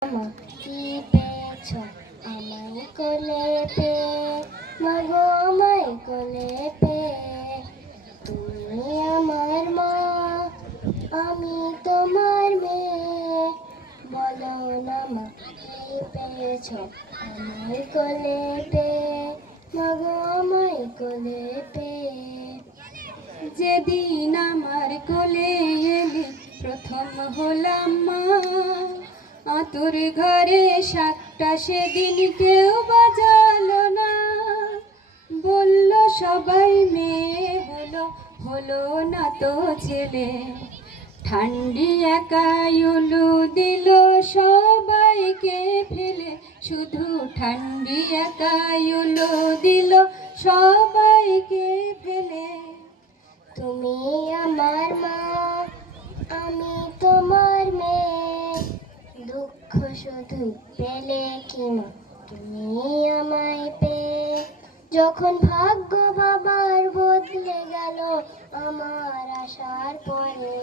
কি পেয়েছ আমায় কোলে পেয়ে, মাগো আমায় কোলে পেয়ে। তুমি আমার মা, আমি তোমার মেয়ে। বলো না মা, কি পেয়েছ আমায় কোলে পেয়ে, মাগো আমায় কোলে পেয়ে। যেদিন আমার কোলে এলি প্রথম হলাম মা, আতুর ঘরে শাকটা সেদিন কেউ বাজালো না। বলল সবাই মেয়ে হলো, হলো না তো ছেলে। ঠান্ডি একাই উলু দিল সবাইকে ফেলে, শুধু ঠান্ডি একাই উলু দিল সবাইকে ফেলে। তুমি আমার মা, আমি তোমার মেয়ে। দুঃখ শুধু পেলে কি মা তুমি আমায় পেয়ে। যখন ভাগ্য বাবার বদলে গেল আমার আসার পরে,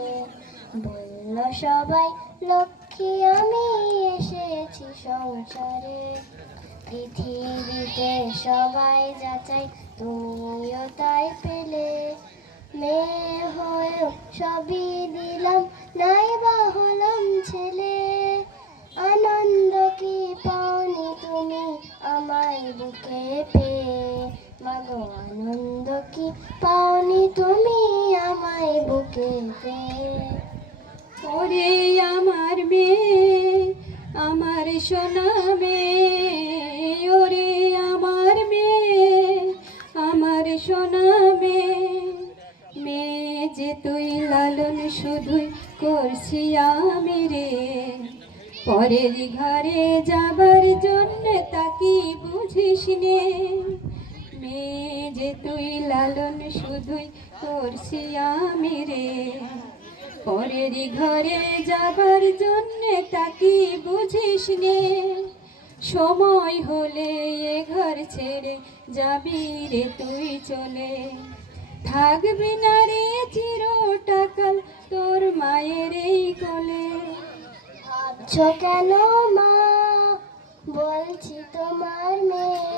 বলল সবাই লক্ষ্মী আমি এসেছি সংসারে। পৃথিবীতে সবাই যাচাই, তুমিও তাই পেলে। মেয়ে হয়েও সবই দিলাম, নাই বা হলাম ছেলে। আনন্দ কি পাওনি তুমি আমায় বুকে পেয়ে, মাগো আনন্দ কি পাওনি তুমি আমায় বুকে পেয়ে। ওরে আমার মেয়ে, আমার সোনা মেয়ে, ওরে আমার মেয়ে, আমার সোনা মেয়ে। মেয়ে যে তুই লালন শুধুই করছি আমি রে, পরের ঘরে যাবার জন্য তাকি বুঝিস নে। মেয়ে যে তুই লালন শুধুই করছি আমি রে, পরের ঘরে যাবার জন্য তাকি বুঝিস নে। সময় হলে এ ঘর ছেড়ে যাবি রে তুই চলে, থাকবি না রে চিরটাকাল তোর মায়ের এই কোলে। ভাবছো কেন মা, বলছি তোমার মেয়ে।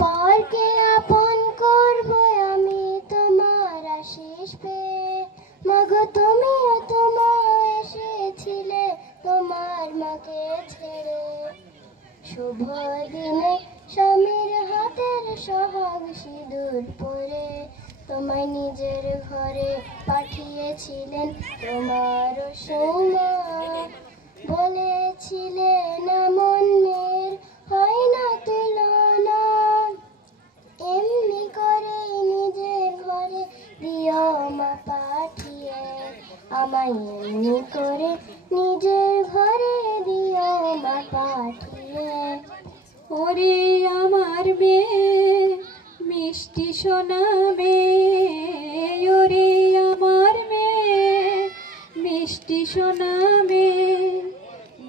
পরকে আপন করবো আমি তোমার আশিস পেয়ে। মাগো তুমিও তোমায় এসেছিলে তোমার মাকে ছেড়ে। শুভ দিনে স্বামীর হাতের সোহাগ সিঁদুর পরে, তোমায় নিজের ঘরে পাঠিয়েছিলেন তোমার সৌমা। বলেছিলেন মন মেয়ের হয় না তুলনা, এমনি করে নিজের ঘরে দিও মা পাঠিয়ে। আমায় এমনি করে নিজের ঘরে দিও মা পাঠিয়ে। ওরে আমার মেয়ে, মিষ্টি সোনা মেয়ে, ওরে আমার মেয়ে, মিষ্টি সোনা মেয়ে।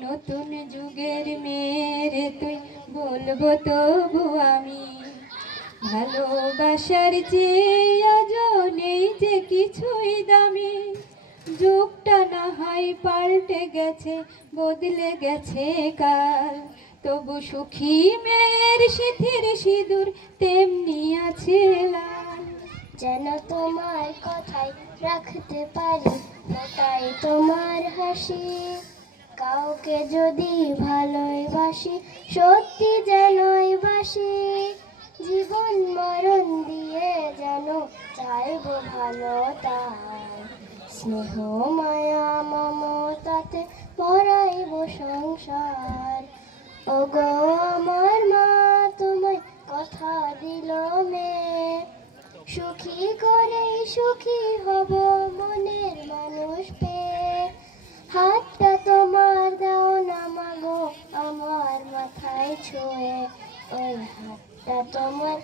নতুন যুগের মেয়েরে তুই বলবো তবু আমি, ভালোবাসার চেয়ে আজ নেই যে কিছুই দামি। যুগটা না হয় পাল্টে গেছে, বদলে গেছে কাল, তবু সুখী মেয়ের সিথির সিঁদুর তেমনি আছে লাল। যেন তোমার কথাই রাখতে পারি, ওটাই তোমার হাসি। কাউকে যদি ভালোবাসি, সত্যি যেনই বাসি। জীবন মরণ দিয়ে যেন চাইবো ভালো তার। স্নেহ মায়া মমতাতে ভরাইব সংসার। ওগো আমার মা, তোমায় কথা দিল মেয়ে। সুখী করেই সুখী হব মনের মানুষ পেয়ে। হাতটা তোমার দাও না মাগো আমার মাথায় ছুঁয়ে, ওই হাতটা তোমার